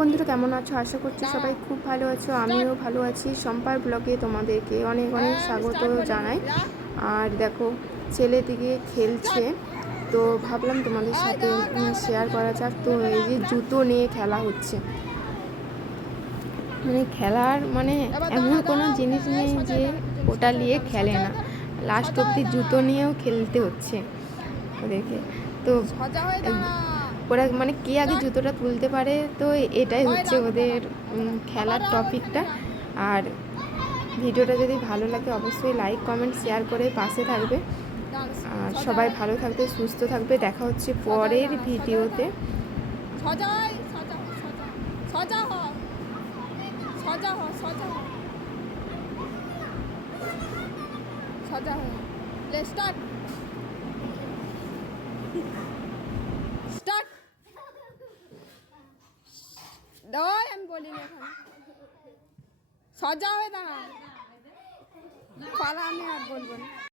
বন্ধুরা, কেমন আছো? আশা করছি সবাই খুব ভালো আছো। আমিও ভালো আছি। সম্পার ব্লগে তোমাদেরকে অনেক অনেক স্বাগত জানাই। আর দেখো, ছেলে দিকে খেলছে, তো ভাবলাম তোমাদের সাথে শেয়ার করা যাক। তো এই যে জুতো নিয়ে খেলা হচ্ছে, মানে খেলার মানে এমন কোনো জিনিস নেই যে ওটা নিয়ে খেলে না, লাস্ট অব্দি জুতো নিয়েও খেলতে হচ্ছে ওদেরকে। তো ওরা মানে কে আগে জুতোটা তুলতে পারে, তো এটাই হচ্ছে ওদের খেলার টপিকটা। আর ভিডিওটা যদি ভালো লাগে অবশ্যই লাইক কমেন্ট শেয়ার করে পাশে থাকবে। আর সবাই ভালো থাকবে, সুস্থ থাকবে। দেখা হচ্ছে পরের ভিডিওতে। আমি বলি না এখন সজা হয়ে দাঁড়া পালা, আমি আর বলবো না।